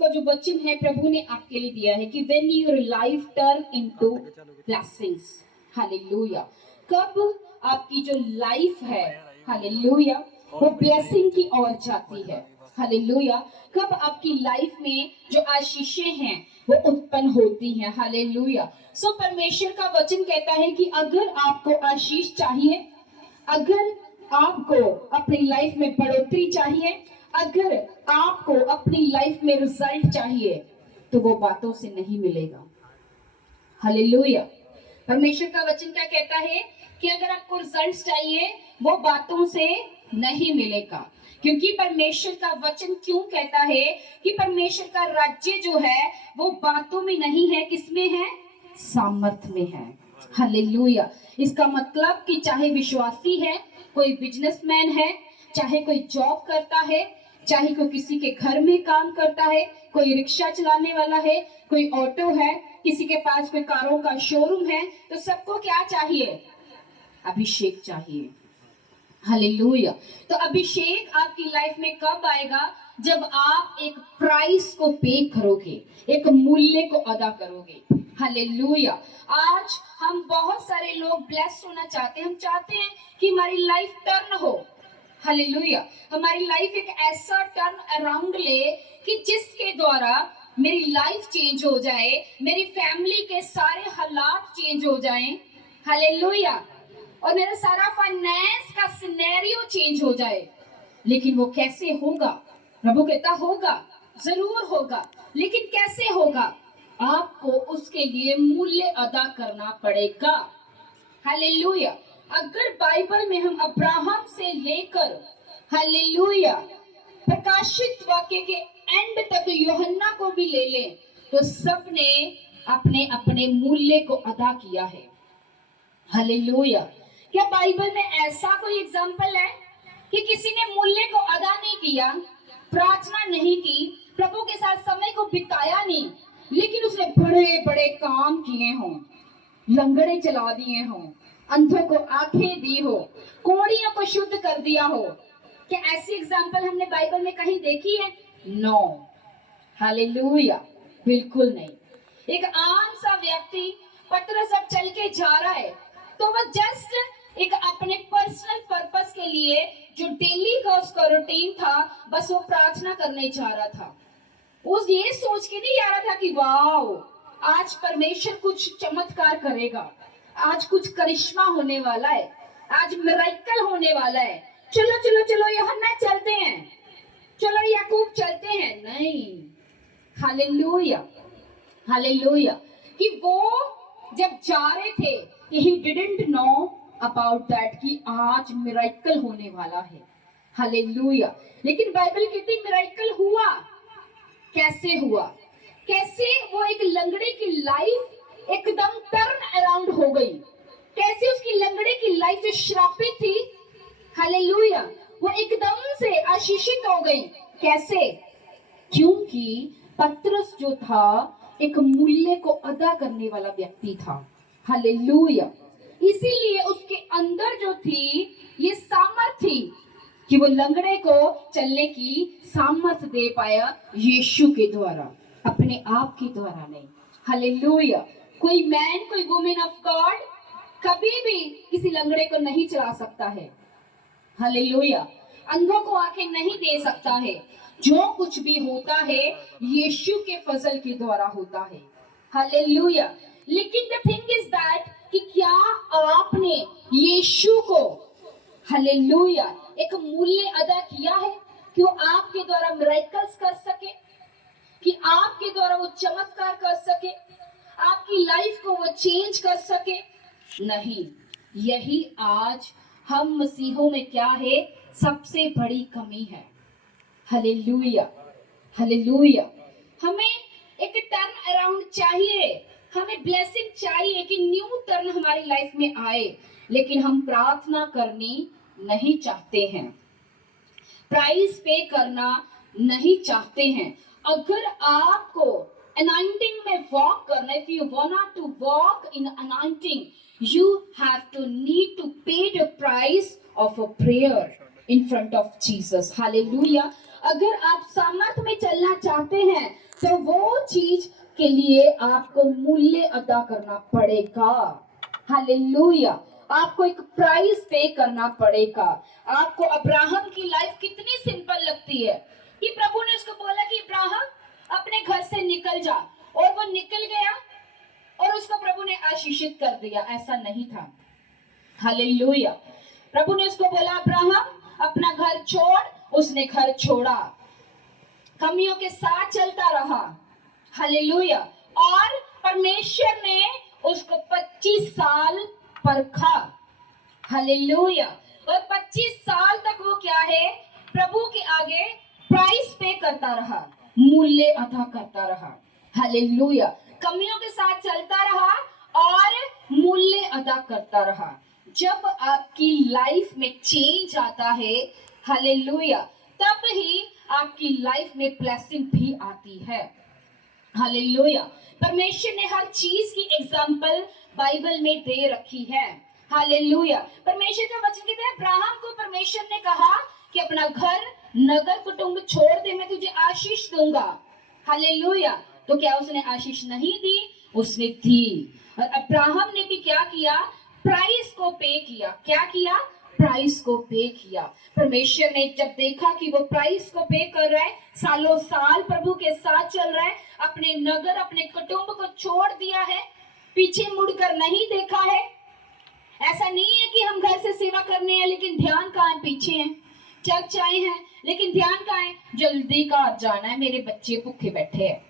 का जो वचन है प्रभु ने आपके लिए दिया है कि when your life turn into blessings, hallelujah, कब आपकी जो लाइफ है, हालेलुया, वो ब्लेसिंग की ओर जाती है, हालेलुया, कब आपकी लाइफ में जो आशीषें हैं वो उत्पन्न होती हैं, हालेलुया। सो परमेश्वर का वचन कहता है कि अगर आपको आशीष चाहिए, अगर आपको अपनी लाइफ में बढ़ोतरी चाहिए, अगर आपको अपनी लाइफ में रिजल्ट चाहिए, तो वो बातों से नहीं मिलेगा, हालेलुया। परमेश्वर का वचन क्या कहता है कि अगर आपको रिजल्ट चाहिए, वो बातों से नहीं मिलेगा, क्योंकि परमेश्वर का वचन क्यों कहता है कि परमेश्वर का राज्य जो है वो बातों में नहीं है, किसमें है? सामर्थ में है, हालेलुया। इसका मतलब कि चाहे विश्वासी है, कोई बिजनेसमैन है, चाहे कोई जॉब करता है, चाहे कोई किसी के घर में काम करता है, कोई रिक्शा चलाने वाला है, कोई ऑटो है, किसी के पास कोई कारों का शोरूम है, तो सबको क्या चाहिए? अभिषेक चाहिए, हालेलुया। तो अभिषेक आपकी लाइफ में कब आएगा? जब आप एक प्राइस को पे करोगे, एक मूल्य को अदा करोगे, हालेलुया। आज हम बहुत सारे लोग ब्लेस होना चाहते हैं, हम चाहते हैं कि हमारी लाइफ टर्न हो, हालेलुया, हमारी लाइफ एक ऐसा टर्न अराउंड ले कि जिसके द्वारा मेरी लाइफ चेंज हो जाए, मेरी फैमिली के सारे हालात चेंज हो जाएं, हालेलुया, और मेरा सारा फाइनेंस का सिनेरियो चेंज हो जाए। लेकिन वो कैसे होगा? प्रभु कहता होगा, जरूर होगा, लेकिन कैसे होगा? आपको उसके लिए मूल्य अदा करना पड़ेगा, हालेलुया। अगर बाइबल में हम अब्राहम से लेकर, हालेलुया, प्रकाशित वाक्य के एंड तक यूहन्ना को भी ले लें, तो सबने अपने अपने मूल्य को अदा किया है, हालेलुया। क्या बाइबल में ऐसा कोई एग्जाम्पल है कि किसी ने मूल्य को अदा नहीं किया, प्रार्थना नहीं की, प्रभु के साथ समय को बिताया नहीं, लेकिन उसने बड़े बड़े काम किए हों, लंगड़े चला दिए हों, अंधों को आंखें दी हो, कोढ़ियों को शुद्ध कर दिया हो? क्या ऐसी एग्जाम्पल हमने बाइबल में कहीं देखी है? नो, हालेलुया, बिल्कुल नहीं। एक आम सा व्यक्ति पतरस अब चल के जा रहा है, तो वह जस्ट एक अपने पर्सनल पर्पस के लिए जो डेली का उसका रूटीन था, बस वो प्रार्थना करने जा रहा था। उस ये सोच के नहीं जा रहा था कि वाह आज परमेश्वर कुछ चमत्कार करेगा, आज कुछ करिश्मा होने वाला है, आज मिरेकल होने वाला है, चलो चलो चलो यूहन्ना चलते हैं, चलो याकूब चलते हैं। नहीं, हालेलुया, हालेलुया, कि वो जब जा रहे थे, he didn't know about that कि आज मिरेकल होने वाला है, हालेलुया। लेकिन बाइबल कहती मिरेकल हुआ। कैसे हुआ? कैसे वो एक लंगड़े की लाइफ एकदम टर्न अराउंड हो गई? कैसे उसकी लंगड़े की लाइफ जो श्रापित थी, हालेलुया, वो एकदम से आशीषित हो गई? कैसे? क्योंकि पतरस जो था एक मूल्य को अदा करने वाला व्यक्ति था, हालेलुया। इसीलिए उसके अंदर जो थी ये सामर्थ थी कि वो लंगड़े को चलने की सामर्थ दे पाया यीशु के द्वारा, अपने आप के द्वारा नहीं, हालेलुया। कोई मैन, कोई वुमेन ऑफ गॉड कभी भी किसी लंगड़े को नहीं चला सकता है, हालेलुया। अंधों को आंखें नहीं दे सकता है। जो कुछ भी होता है यीशु के फजल के द्वारा होता है, हालेलुया। लेकिन द थिंग इज दैट कि क्या आपने यीशु को, हालेलुया, एक मूल्य अदा किया है कि वो आपके द्वारा मिरेकल्स कर सके, कि आपके द्वारा वो चमत्कार कर सके, आपकी लाइफ को वो चेंज कर सके? नहीं। यही आज हम मसीहों में क्या है? सबसे बड़ी कमी है, हालेलुया, हालेलुया। हमें एक टर्न अराउंड चाहिए, हमें ब्लेसिंग चाहिए कि न्यू टर्न हमारी लाइफ में आए, लेकिन हम प्रार्थना करनी नहीं चाहते हैं, प्राइस पे करना नहीं चाहते हैं। अगर आपको अनाइंटिंग में वॉक करना, if you want to walk in anointing, you have to need to pay the price of a prayer in front of Jesus, hallelujah। अगर आप सामर्थ्य में चलना चाहते हैं तो वो चीज के लिए आपको मूल्य अदा करना पड़ेगा। हालेलुया। आपको एक प्राइस पे करना पड़ेगा। आपको अब्राहम की लाइफ कितनी सिंपल लगती है कि प्रभु ने उसको बोला कि अब्राहम अपने घर से निकल जा, और वो निकल गया और उसको प्रभु ने आशीषित कर दिया। ऐसा नहीं था। हालेलुया। प्रभु ने उसको बोला अब्राहम अपना घर छोड़, उसने घर छोड़ा, कमियों के साथ चलता रहा। हालेलुया। और परमेश्वर ने उसको 25 साल परखा। हालेलुया। और 25 साल तक वो क्या है, प्रभु के आगे प्राइस पे करता रहा, मूल्य अदा करता रहा। हालेलुया। कमियों के साथ चलता रहा और मूल्य अदा करता रहा। जब आपकी लाइफ में चेंज आता है, हालेलुया, तब ही आपकी लाइफ में ब्लेसिंग भी आती है। हालेलुया। परमेश्वर ने हर चीज की एग्जाम्पल बाइबल में दे रखी है। हालेलुया। परमेश्वर का वचन कहता है अब्राहम को परमेश्वर ने कहा कि अपना घर, नगर, कुटुंब छोड़ दे, मैं तुझे आशीष दूंगा। हालेलुया। तो क्या उसने आशीष नहीं दी? उसने दी। और अब्राहम ने भी क्या किया? प्राइस को पे किया। क्या किया? प्राइस को पे किया। परमेश्वर ने जब देखा कि वो प्राइस को पे कर रहा है, सालों साल प्रभु के साथ चल रहा है, अपने नगर, अपने कुटुंब को छोड़ दिया है, पीछे मुड़कर नहीं देखा है। ऐसा नहीं है कि हम घर से सेवा करने हैं लेकिन ध्यान कहाँ है? पीछे हैं। चर्च आए हैं लेकिन ध्यान कहाँ है? जल्दी कार जाना है, मेरे बच्चे भूखे बैठे हैं,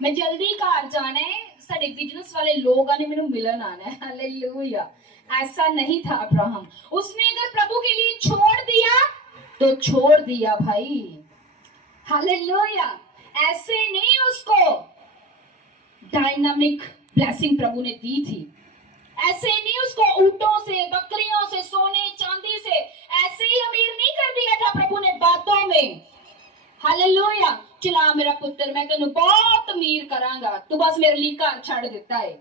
मैं जल्दी कार जाना है, सारे बिजनेस वाले लोग आने, मेनू मिलन आना है। हालेलुया। ऐसा नहीं था अब्राहम। उसने अगर प्रभु के लिए छोड़ दिया तो छोड़ दिया भाई। हालेलुया। ऐसे नहीं उसको डायनामिक ब्लेसिंग प्रभु ने दी थी। ऐसे नहीं उसको ऊंटों से, बकरियों से, सोने चांदी से ऐसे ही अमीर नहीं कर दिया था प्रभु ने बातों में। हालेलुया। चला मेरा पुत्र, मैं तेन बहुत अमीर करांगा, तू बस मेरे लिए घर छड़ देता है।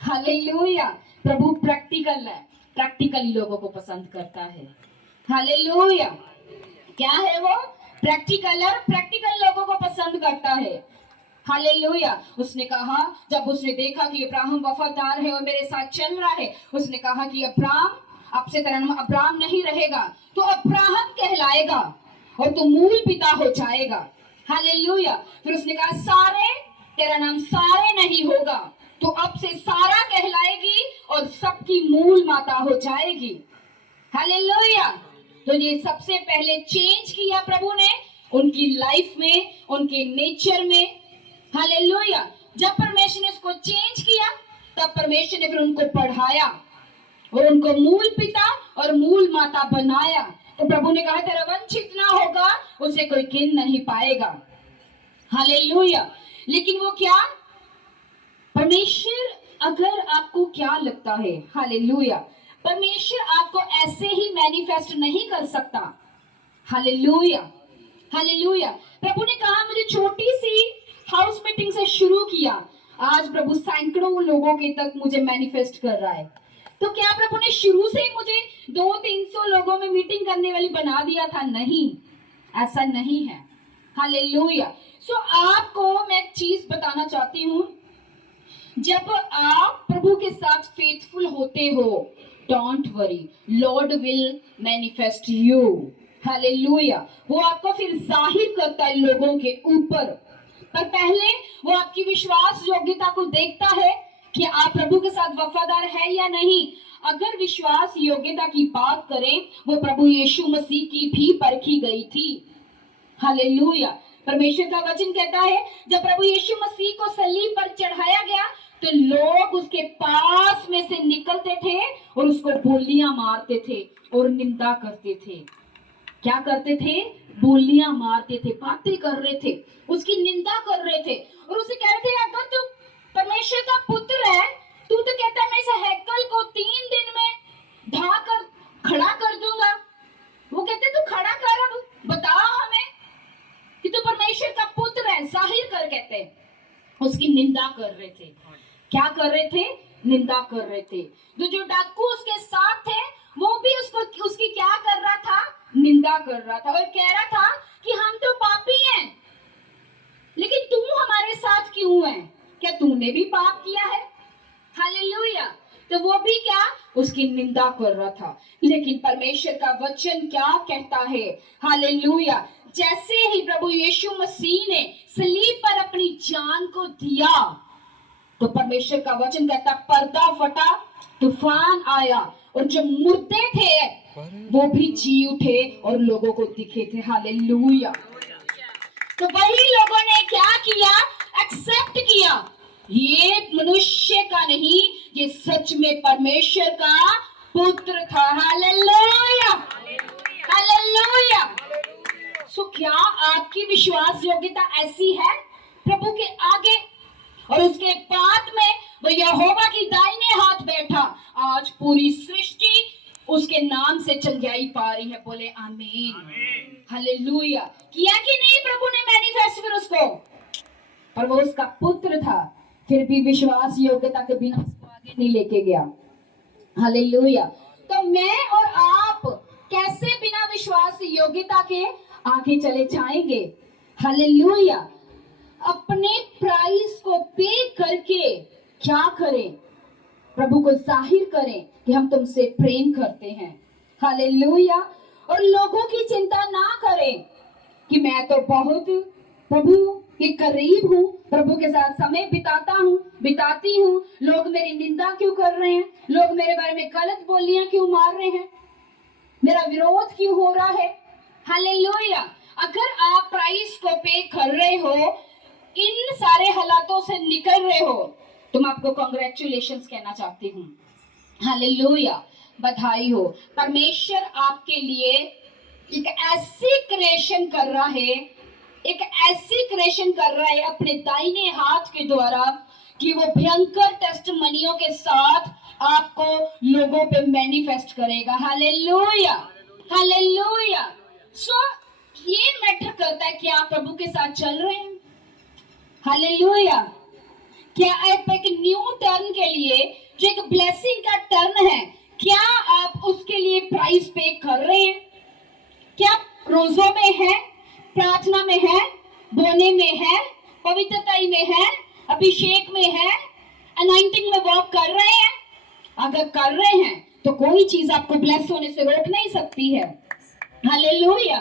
हालेलुया। प्रभु प्रैक्टिकल है, प्रैक्टिकल लोगों को पसंद करता है। हालेलुया। क्या है वो? प्रैक्टिकल है, प्रैक्टिकल लोगों को पसंद करता है। हालेलुया। उसने कहा, जब उसने देखा कि अब्राहम वफादार है और मेरे साथ चल रहा है, उसने कहा कि अब्राहम, अब से तेरा नाम अब्राहम नहीं रहेगा, तो अब्राहम कहलाएगा और तू मूल पिता हो जाएगा। हालेलुया। फिर उसने कहा सारे, तेरा नाम सारे नहीं होगा, तो अब से सारा कहलाएगी और सबकी मूल माता हो जाएगी। हालेलुया। तो ये सबसे पहले चेंज किया प्रभु ने उनकी लाइफ में, उनके नेचर में। हालेलुया। जब परमेश्वर ने उसको चेंज किया, तब परमेश्वर ने फिर उनको पढ़ाया और उनको मूल पिता और मूल माता बनाया। तो प्रभु ने कहा तेरा वंश जितना होगा उसे कोई गिन नहीं पाएगा। हालेलुया। लेकिन वो क्या, परमेश्वर, अगर आपको क्या लगता है, हालेलुया, परमेश्वर आपको ऐसे ही मैनिफेस्ट नहीं कर सकता। हालेलुया। हालेलुया। प्रभु ने कहा मुझे छोटी सी हाउस मीटिंग से शुरू किया, आज प्रभु सैकड़ों लोगों के तक मुझे मैनिफेस्ट कर रहा है। तो क्या प्रभु ने शुरू से ही मुझे 200-300 लोगों में मीटिंग करने वाली बना दिया था? नहीं, ऐसा नहीं है। हालेलुया। सो आपको मैं एक चीज बताना चाहती हूँ, जब आप प्रभु के साथ फेथफुल होते हो, don't worry, Lord will manifest you. Hallelujah. वो आपको फिर जाहिर करता है लोगों के ऊपर, पर पहले वो आपकी विश्वास योग्यता को देखता है कि आप प्रभु के साथ वफादार है या नहीं। अगर विश्वास योग्यता की बात करें, वो प्रभु यीशु मसीह की भी परखी गई थी। हालेलुया। परमेश्वर का वचन कहता है जब प्रभु यीशु मसीह को सलीब पर चढ़ाया गया तो लोग उसके पास में से निकलते थे और उसको बोलियां मारते थे और निंदा करते थे। क्या करते थे? बोलियां मारते थे, बातें कर रहे थे, उसकी निंदा कर रहे थे और उसे कह रहे थे अगर तू परमेश्वर का पुत्र है, तू तो कहता है मैं इस हैकल को 3 दिन में ढा कर खड़ा कर दूंगा। वो कहते तू खड़ा कर, अब बता हमें कि तू परमेश्वर का पुत्र है, जाहिर कर। कहते उसकी निंदा कर रहे थे। क्या कर रहे थे? निंदा कर रहे थे। जो डाकू उसके साथ थे वो भी उसकी क्या कर रहा था? निंदा कर रहा था और कह रहा था कि हम तो पापी हैं, लेकिन तू हमारे साथ क्यों है? क्या तूने भी पाप किया है? हालेलुया। तो वो भी क्या, उसकी निंदा कर रहा था। लेकिन परमेश्वर का वचन क्या कहता है? हालेलुया। जैसे ही प्रभु यीशु मसीह ने सलीब पर अपनी जान को दिया, तो परमेश्वर का वचन कहता, पर्दा फटा, तूफान आया और जो मुर्दे थे वो भी जी उठे और लोगों को दिखे थे। हालेलुया। तो वही लोगों ने क्या किया? एक्सेप्ट किया, ये मनुष्य का नहीं, ये सच में परमेश्वर का पुत्र था। Hallelujah, hallelujah. सो क्या आपकी विश्वास योग्यता ऐसी है प्रभु के आगे? और उसके बाद में वो यहोवा की दाहिने हाथ बैठा। आज पूरी सृष्टि उसके नाम से चंगाई पा रही है। बोले आमीन, हालेलुया। किया कि नहीं प्रभु ने मैनिफेस्ट फिर उसको? पर वो उसका पुत्र था, फिर भी विश्वास योग्यता के बिना उसको आगे नहीं लेके गया। हालेलुया। तो मैं और आप कैसे बिना विश्वास योग्यता के आगे चले जाएंगे? हालेलुया। अपने प्राइस को पे करके क्या करें? प्रभु को जाहिर करें कि हम तुमसे प्रेम करते हैं। हालेलुया। और लोगों की चिंता ना करें कि मैं तो बहुत प्रभु के करीब हूँ, प्रभु के साथ समय बिताती हूँ, लोग मेरी निंदा क्यों कर रहे हैं, लोग मेरे बारे में गलत बोलियां क्यों मार रहे हैं, मेरा विरोध क्यों हो रहा है। हालेलुया। अगर आप प्राइस को पे कर रहे हो, इन सारे हालातों से निकल रहे हो, तो मैं आपको कांग्रेचुलेशंस कहना चाहती हूँ। हालेलुया, बधाई हो। परमेश्वर आपके लिए एक ऐसी क्रिएशन कर रहा है, एक ऐसी क्रिएशन कर रहा है अपने दाहिने हाथ के द्वारा कि वो भयंकर टेस्टमनियों के साथ आपको लोगों पे मैनिफेस्ट करेगा। Hallelujah, hallelujah. सो ये मैटर करता है कि आप प्रभु के साथ चल रहे हैं। हालेलुया। क्या आप एक न्यू टर्न के लिए, जो एक ब्लेसिंग का टर्न है, क्या आप उसके लिए प्राइस पे कर रहे हैं? क्या रोजों में है, प्रार्थना में है, बोने में है, पवित्रता में है, अभिषेक में है, अनाइंटिंग में वॉक कर रहे हैं? अगर कर रहे हैं तो कोई चीज आपको ब्लेस होने से रोक नहीं सकती है। हालेलुया।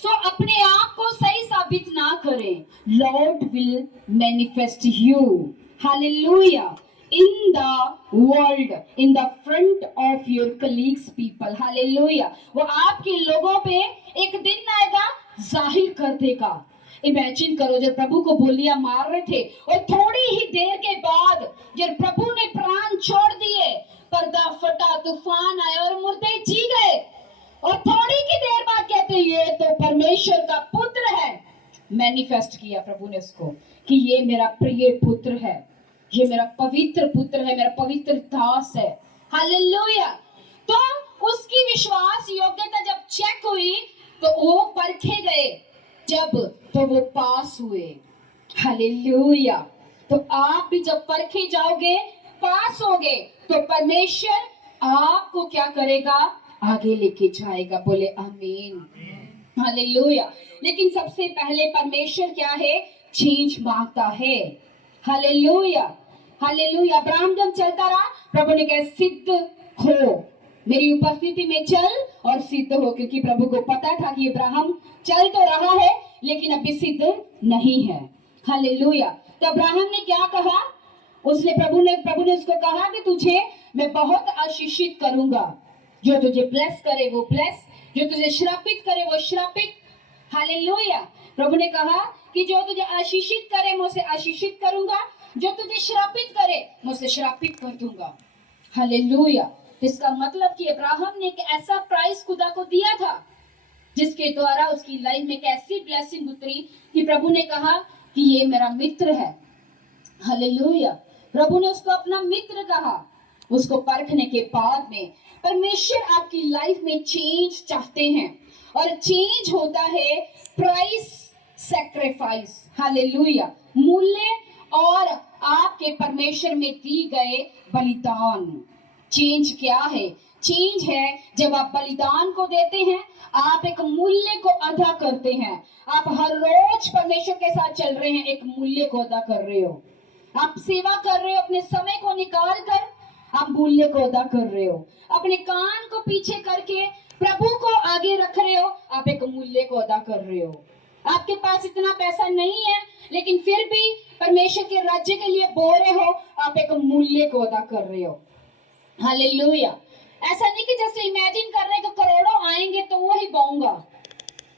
सो अपने आप को सही साबित ना करें। Lord will manifest you, hallelujah, in the world, in the front of your colleagues people. Hallelujah. वो आपके लोगों पे एक दिन आएगा, जाहिर कर देगा। इमेजिन करो, जब प्रभु को गोलियां मार रहे थे और थोड़ी ही देर के बाद जब प्रभु ने प्राण छोड़ दिए, पर्दा फटा, तूफान आया और मुर्दे जी गए, और थोड़ी की देर बाद कहते ये तो परमेश्वर का पुत्र है। मैनिफेस्ट किया प्रभु ने उसको कि ये मेरा प्रिय पुत्र है, ये मेरा पवित्र पुत्र है, मेरा पवित्र दास है। हालेलुया। तो उसकी विश्वास योग्यता जब चेक हुई तो वो परखे गए, जब तो वो पास हुए। हालेलुया। तो आप भी जब परखे जाओगे, पास होगे, तो परमेश्वर आपको क्या करेगा? आगे लेके जाएगा। बोले आमीन, हालेलुया। लेकिन सबसे पहले परमेश्वर क्या है? चेंज मांगता है। Hallelujah, hallelujah. अब्राहम जब चलता रहा, प्रभु ने कहा सिद्ध हो, मेरी उपस्थिति में चल और सिद्ध हो, क्योंकि प्रभु को पता था कि अब्राहम चल तो रहा है लेकिन अभी सिद्ध नहीं है। हालेलुया। तो अब्राहम ने क्या कहा? प्रभु ने उसको कहा कि तुझे मैं बहुत आशीषित करूंगा, जो तुझे ब्लेस करे वो ब्लेस, जो तुझे श्रापित करे वो श्रापित। हालेलुया। प्रभु ने कहा कि जो तुझे आशीषित करे मैं उसे आशीषित करूंगा, जो तुझे श्रापित करे मैं उसे श्रापित कर दूंगा। हालेलुया। इसका मतलब कि अब्राहम ने एक ऐसा प्राइस खुदा को दिया था जिसके द्वारा उसकी लाइफ में एक ऐसी ब्लेसिंग उतरी कि प्रभु ने कहा कि ये मेरा मित्र है। हालेलुया। प्रभु ने उसको अपना मित्र कहा। उसको परखने के बाद में परमेश्वर आपकी लाइफ में चेंज चाहते हैं, और चेंज होता है प्राइस सैक्रिफाइस। हालेलुया। मूल्य और आपके परमेश्वर में दी गए बलिदान। चेंज क्या है? चेंज है जब आप बलिदान को देते हैं, आप एक मूल्य को अदा करते हैं। आप हर रोज परमेश्वर के साथ चल रहे हैं, एक मूल्य को अदा कर रहे हो। आप सेवा कर रहे हो, अपने समय को निकाल कर आप मूल्य को अदा कर रहे हो। अपने कान को पीछे करके प्रभु को आगे रख रहे हो, आप एक मूल्य को अदा कर रहे हो। आपके पास इतना पैसा नहीं है, लेकिन फिर भी परमेश्वर के राज्य के लिए बो रहे हो, आप एक मूल्य को अदा कर रहे हो। हालेलुया। ऐसा नहीं कि जस्ट इमेजिन कर रहे हैं कि करोड़ों आएंगे तो वो ही बोऊंगा।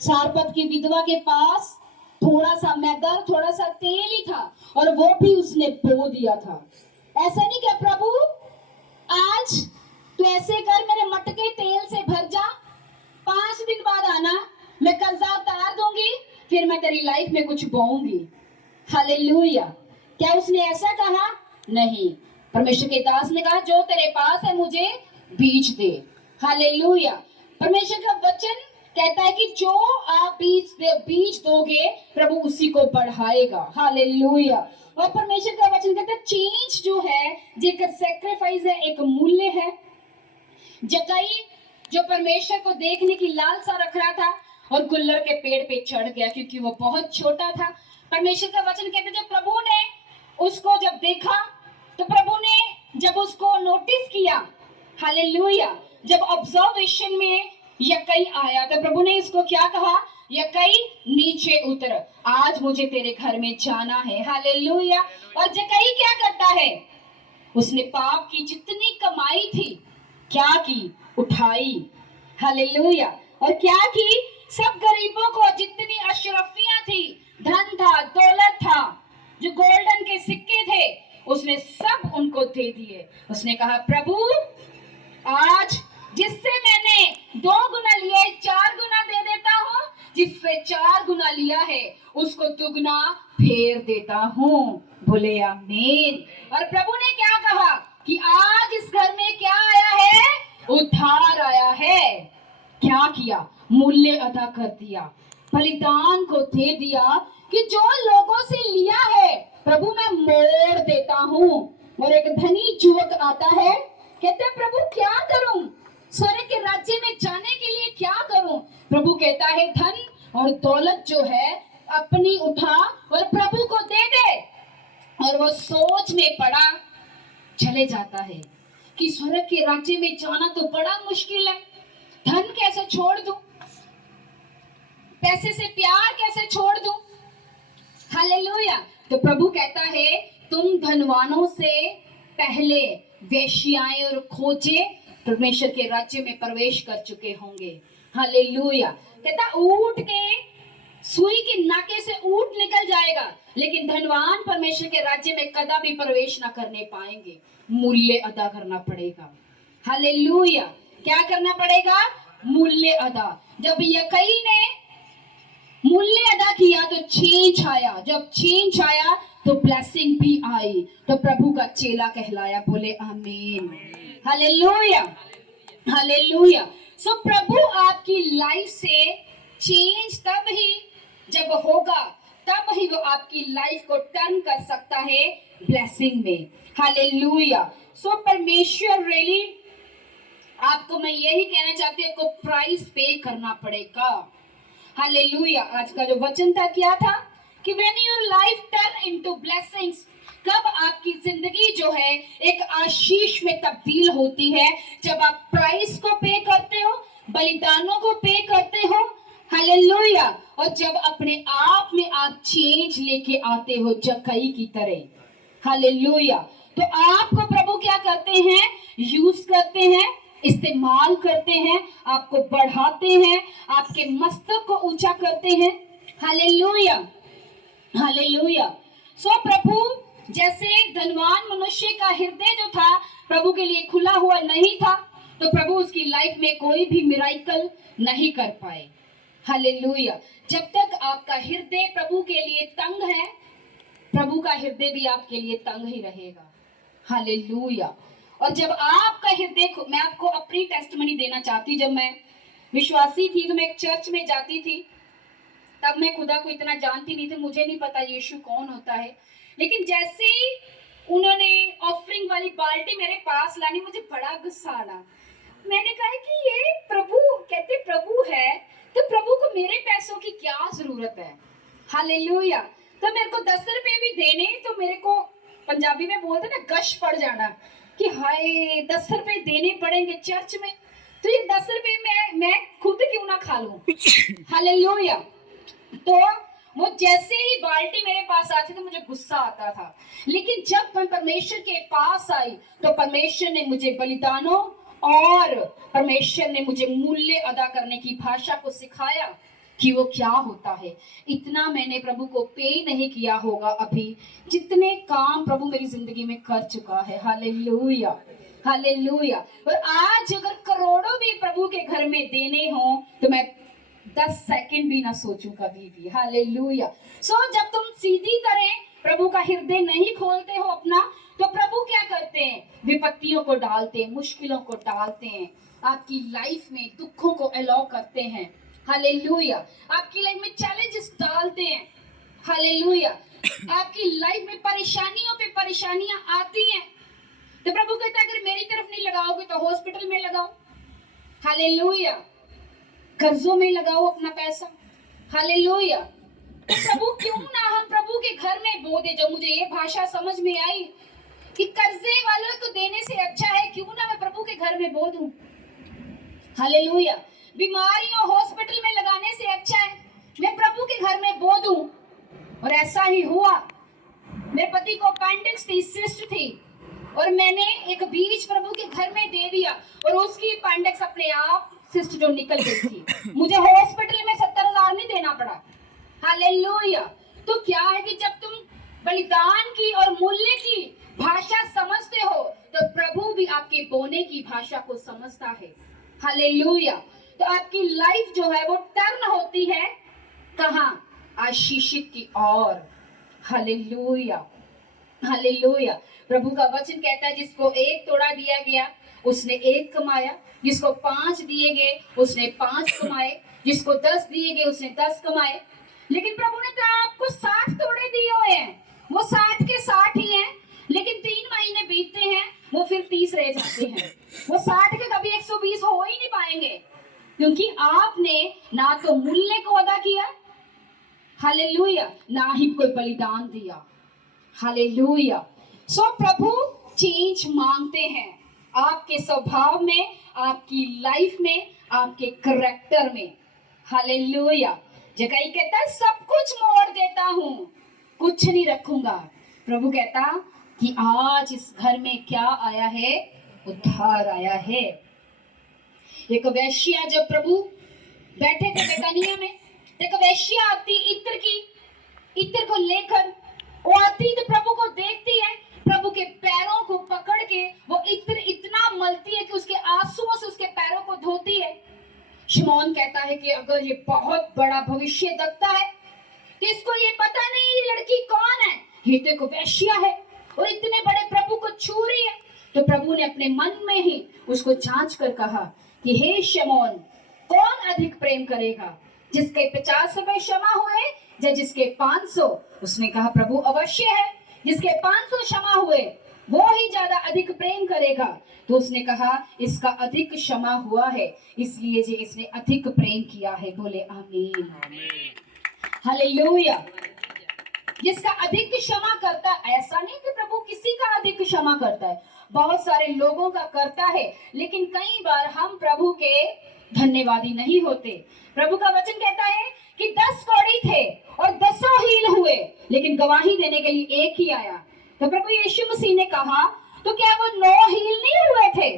सारपत की विधवा के पास थोड़ा सा मैदा, थोड़ा सा तेल ही था, और वो भी उसने बो दिया था। ऐसा नहीं कि प्रभु आज तो ऐसे कर, मेरे मटके तेल से भर जा, 5 दिन बाद आना, मैं कर्जा उतार दूंगी, फिर मैं तेरी लाइफ में कुछ बोऊंगी। हालेलुया। क्या उसने ऐसा कहा? नहीं। परमेश्वर के दास ने कहा, जो तेरे पास है मुझे बीज दे। हालेलुया। परमेश्वर का वचन कहता है कि जो आप बीज दोगे, प्रभु उसी को बढ़ाएगा। हालेलुया। और परमेश्वर का वचन कहता है चेंज जो है, एक सैक्रिफाइस है, एक मूल्य है। जक्कई जो परमेश्वर को देखने की लालसा रख रहा था और गुल्लर के पेड़ पे चढ़ गया, क्योंकि वो बहुत छोटा था। परमेश्वर का वचन कहते जब प्रभु ने उसको जब देखा, तो प्रभु ने जब उसको नोटिस किया, हालेलुया, जब ऑब्जर्वेशन में यक्कई आया, तो प्रभु ने इसको क्या कहा? यक्कई नीचे उतर, आज मुझे तेरे घर में जाना है। हालेलुया। और जक्कई क्या करता है? उसने पाप की जितनी कमाई थी, क्या की? उठाई। हालेलुया। और क्या की? सब गरीबों को जितनी अशरफियां थी, धन था, दौलत था, जो गोल्डन के सिक्के थे, उसने सब उनको दे दिए। उसने कहा, प्रभु आज जिससे मैंने 2 गुना लिया है, 4 गुना दे देता हूँ, जिससे 4 गुना लिया है उसको दुगना फेर देता हूँ। बोले आमीन। और प्रभु ने क्या कहा कि आज इस घर में क्या आया है? उद्धार आया है। क्या किया? मूल्य अदा कर दिया, बलिदान को दे दिया कि जो लोगों से लिया है प्रभु मैं मोड़ देता हूँ। और एक धनी युवक आता है, कहते हैं प्रभु क्या करूं, स्वर्ग के राज्य में जाने के लिए क्या करूं? प्रभु कहता है धन और दौलत जो है अपनी उठा और प्रभु को दे दे। और वो सोच में पड़ा, चले जाता है कि स्वर्ग के राज्य में जाना तो बड़ा मुश्किल है, धन कैसे छोड़ दूं, पैसे से प्यार कैसे छोड़ दूं। हालेलुया। तो प्रभु कहता है तुम धनवानों से पहले वेश्याएं और खोजे परमेश्वर के राज्य में प्रवेश कर चुके होंगे। हालेलुया। कहता ऊंट के सुई के नाके से ऊंट निकल जाएगा, लेकिन धनवान परमेश्वर के राज्य में कदापि प्रवेश ना करने पाएंगे। मूल्य अदा करना पड़ेगा। हालेलुया। क्या करना पड़ेगा? मूल्य अदा। जब यक्कई ने मूल्य अदा किया तो चेंज आया, जब चेंज आया तो ब्लेसिंग भी आई, तो प्रभु का चेला कहलाया। बोले आमीन। हालेलुया। हालेलुया। सो प्रभु आपकी लाइफ से चेंज तब ही जब होगा, तब ही वो आपकी लाइफ को टर्न कर सकता है ब्लेसिंग में। हालेलुया। सो परमेश्वर रियली आपको मैं यही कहना चाहती हूँ, आपको प्राइस पे करना पड़ेगा। हालेलुया। आज का जो वचन था क्या था कि when your life turn into blessings, कब आपकी जिंदगी जो है एक आशीष में तब्दील होती है? जब आप प्राइस को पे करते हो, बलिदानों को पे करते हो। हालेलुया। और जब अपने आप में आप चेंज लेके आते हो जक्कई की तरह। हालेलुया। तो आपको प्रभु क्या करते हैं? यूज करते हैं, इस्तेमाल करते हैं, आपको बढ़ाते हैं, आपके मस्तक को ऊंचा करते हैं। हालेलुया। हालेलुया। सो प्रभु जैसे धनवान मनुष्य का हृदय जो था प्रभु के लिए खुला हुआ नहीं था, तो प्रभु उसकी लाइफ में कोई भी मिराकल नहीं कर पाए। हालेलुया। जब तक आपका हृदय प्रभु के लिए तंग है, प्रभु का हृदय भी आपके लिए तंग ही रहेगा। हालेलुया। और जब आपका हृदय, मैं आपको अपनी टेस्टमनी देना चाहती, जब मैं विश्वासी थी तो मैं एक चर्च में जाती थी, तब मैं खुदा को इतना जानती नहीं थी, मुझे नहीं पता यीशु कौन होता है। लेकिन जैसे ही उन्होंने ऑफरिंग वाली बाल्टी मेरे पास लानी, मुझे बड़ा गुस्सा आना। मैंने कहा कि ये प्रभु कहते प्रभु है, तो प्रभु को मेरे पैसों की क्या जरूरत है। हालेलुया। तो मेरे को 10 रुपए भी देने, तो मेरे को पंजाबी में बोलते ना गश पड़ जाना कि हाय 10 रुपए देने पड़ेंगे चर्च में, तो ये 10 रुपए मैं खुद क्यों ना खा लूं। हालेलुया। तो वो जैसे ही बाल्टी मेरे पास आती तो मुझे गुस्सा आता था, लेकिन जब मैं परमेश्वर के पास आई तो परमेश्वर ने मुझे बलिदानों और परमेश्वर ने मुझे मूल्य अदा करने की भाषा को सिखाया कि वो क्या होता है। इतना मैंने प्रभु को पे नहीं किया होगा अभी, जितने काम प्रभु मेरी जिंदगी में कर चुका है। Hallelujah, hallelujah. और आज अगर करोड़ों भी प्रभु के घर में देने हो तो मैं 10 सेकंड भी ना सोचूं कभी भी। हालेलुया। जब तुम सीधी तरह प्रभु का हृदय नहीं खोलते हो अपना, तो प्रभु क्या करते हैं, विपत्तियों को डालते हैं, मुश्किलों को डालते हैं, आपकी लाइफ में दुखों को अलाउ करते हैं। हालेलुया। आपकी लाइफ में चैलेंजेस डालते हैं। हालेलुया। आपकी लाइफ में परेशानियों पे परेशानियां आती हैं, तो प्रभु कहता है अगर मेरी तरफ नहीं लगाओगे तो हॉस्पिटल में लगाओ। हालेलुया। कर्जों में लगाओ अपना पैसा। हालेलुया। तो प्रभु क्यों ना हम प्रभु के घर में बो दे। जब मुझे ये भाषा समझ में आई कि कर्जे वालों को देने से अच्छा है क्यों ना मैं प्रभु के घर में बो दूं। हालेलुया। बीमारियों हॉस्पिटल में लगाने से अच्छा है मैं प्रभु के घर में बो दूं। और ऐसा ही हुआ। मेरे पति को अपेंडिक्स थी, सिस्ट थी, और मैंने एक बीज प्रभु के घर में दे दिया और उसकी अपेंडिक्स अपने आप सिस्ट जो निकल गई थी। मुझे हॉस्पिटल में 70,000 नहीं देना पड़ा। हालेलुया। तो क्या है कि जब तुम बलिदान की और मूल्य की भाषा समझते हो तो प्रभु भी आपके बोने की भाषा को समझता है। हालेलुया। तो आपकी लाइफ जो है वो टर्न होती है कहाँ, आशीषित की ओर। Hallelujah, hallelujah. प्रभु का वचन कहता है जिसको 1 तोड़ा दिया गया उसने 1 कमाया, जिसको 5 दिए गए उसने 5 कमाए, जिसको 10 दिए गए उसने 10 कमाए। लेकिन प्रभु ने तो आपको 60 तोड़े दिए हुए हैं, वो 60 के 60 ही हैं, लेकिन 3 महीने बीतते हैं वो फिर 30 रह जाते हैं। वो 60 के कभी 120 हो ही नहीं पाएंगे, क्योंकि आपने ना तो मूल्य को अदा किया, हालेलुया, ना ही कोई बलिदान दिया। हालेलुया। प्रभु चेंज मांगते हैं आपके स्वभाव में, आपकी लाइफ में, आपके करैक्टर में। हालेलुया। जगह कहता है सब कुछ मोड़ देता हूं, कुछ नहीं रखूंगा। प्रभु कहता कि आज इस घर में क्या आया है, उद्धार आया है। एक वेश्या जब प्रभु बैठे थे बेतानिया में, एक वेश्या आती इत्र को लेकर, वो आती तो प्रभु को देखती है, प्रभु के पैरों को पकड़ के वो इत्र इतना मलती है कि उसके आंसुओं से उसके पैरों को धोती है। शिमोन कहता है कि अगर ये बहुत बड़ा भविष्य दक्ता है तो इसको ये पता नहीं ये लड़की कौन है, ये तो एक वेश्या है और इतने बड़े प्रभु को छू रही है। तो प्रभु ने अपने मन में ही उसको जांच कर कहा कि हे शिमोन, कौन अधिक प्रेम करेगा, जिसके 50 रुपए क्षमा हुए या जिसके 500? उसने कहा प्रभु अवश्य है जिसके 500 क्षमा हुए वो ही ज्यादा अधिक प्रेम करेगा। तो उसने कहा इसका अधिक क्षमा हुआ है, इसलिए जे इसने अधिक प्रेम किया है। बोले आमीन, हालेलुया। जिसका अधिक क्षमा करता, ऐसा नहीं कि प्रभु किसी का अधिक क्षमा करता है, बहुत सारे लोगों का करता है, लेकिन कई बार हम प्रभु के धन्यवादी नहीं होते। प्रभु का वचन कहता है कि 10 कौड़ी थे और 10 हील हुए, लेकिन गवाही देने के लिए एक ही आया। तो प्रभु यीशु मसीह ने कहा तो क्या वो 9 हील नहीं हुए थे?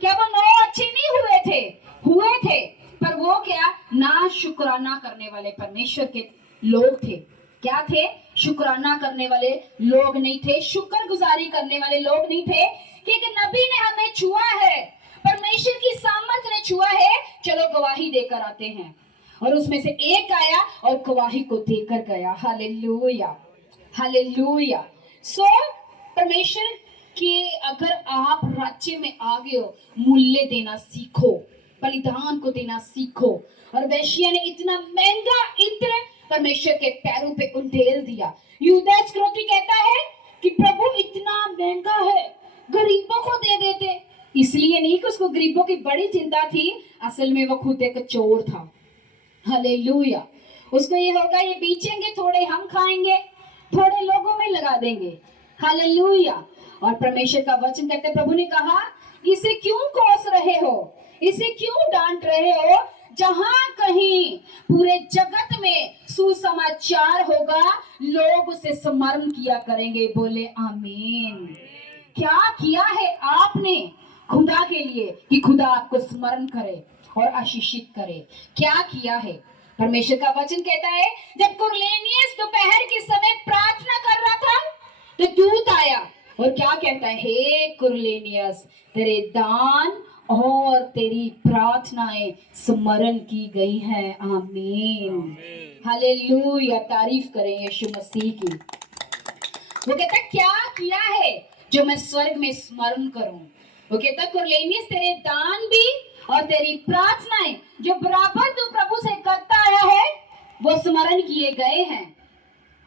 क्या वो 9 अच्छे नहीं हुए थे? हुए थे, पर वो क्या ना शुक्राना करने वाले परमेश्वर के लोग थे। क्या थे? शुक्राना करने वाले लोग नहीं थे, शुक्रगुजारी करने वाले लोग नहीं थे कि एक नबी ने हमें छुआ है, परमेश्वर की सामर्थ ने छुआ है, चलो गवाही देकर आते हैं। और उसमें से एक आया और गवाही को देकर गया। Hallelujah, hallelujah. परमेश्वर के अगर आप राज्य में आ गए हो, मूल्य देना सीखो, बलिदान को देना सीखो। और वेश्या ने इतना महंगा इत्र परमेश्वर के पैरों पे उंडेल दिया। यूदा इस्करियोती कहता है कि प्रभु इतना महंगा है, गरीबों को दे देते, इसलिए नहीं कि उसको गरीबों की बड़ी चिंता थी, असल में वो खुद एक चोर था। हालेलुया। उसको ये होगा, ये बेचेंगे, थोड़े हम खाएंगे, थोड़े लोगों में लगा देंगे। हालेलुया। और परमेश्वर का वचन कहते हैं, प्रभु ने कहा, इसे क्यों कोस रहे हो, इसे क्यों डांट रहे हो? जहां कहीं पूरे जगत में सुसमाचार होगा, लोग उसे स्मरण किया करेंगे। बोले आमीन। क्या किया है आपने खुदा के लिए कि खुदा आपको स्मरण करे और आशीषित करे? क्या किया है? परमेश्वर का वचन कहता है, जब कुरनेलियस दोपहर के समय प्रार्थना कर रहा था, तो दूत आया और क्या कहता है, हे कुरनेलियस, तेरे दान और तेरी प्रार्थनाएं स्मरण की गई हैं। आमीन। हालेलुया। तारीफ करें यीशु मसीह की। वो कहता है, क्या किया है जो मैं स्वर्ग में स्मरण करूं? वो कहता है, कुरनेलियस, तेरे दान भी और तेरी प्रार्थनाएं जो बराबर तू प्रभु से करता आया है, वो स्मरण किए गए हैं।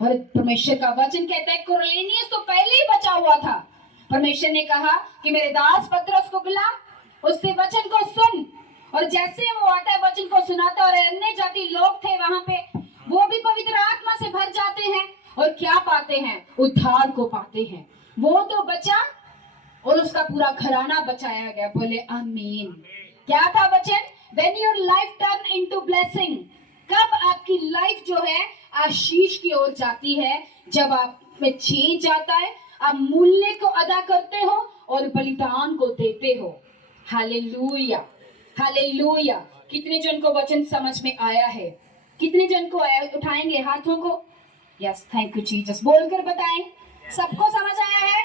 और परमेश्वर का वचन कहता है, कुरनेलियस तो पहले ही बचा हुआ था। परमेश्वर ने कहा कि मेरे दास पतरस को बुला, उससे वचन को सुन। और जैसे वो आता है, वचन को सुनाता, और अन्य जाति लोग थे वहां पे, वो भी पवित्र आत्मा से भर जाते हैं और क्या पाते हैं? उद्धार को पाते हैं। वो तो बचा और उसका पूरा घराना बचाया गया। बोले आमीन। क्या था वचन? When your life turn into blessing, कब आपकी लाइफ जो है आशीष की ओर जाती है? जब आप में चेंज आता है, आप मूल्य को अदा करते हो और बलिदान को देते हो। Hallelujah, hallelujah. कितने जन को वचन समझ में आया है? कितने जन को आया? उठाएंगे हाथों को। Yes, thank you Jesus. बोलकर बताएं, सबको समझ आया है?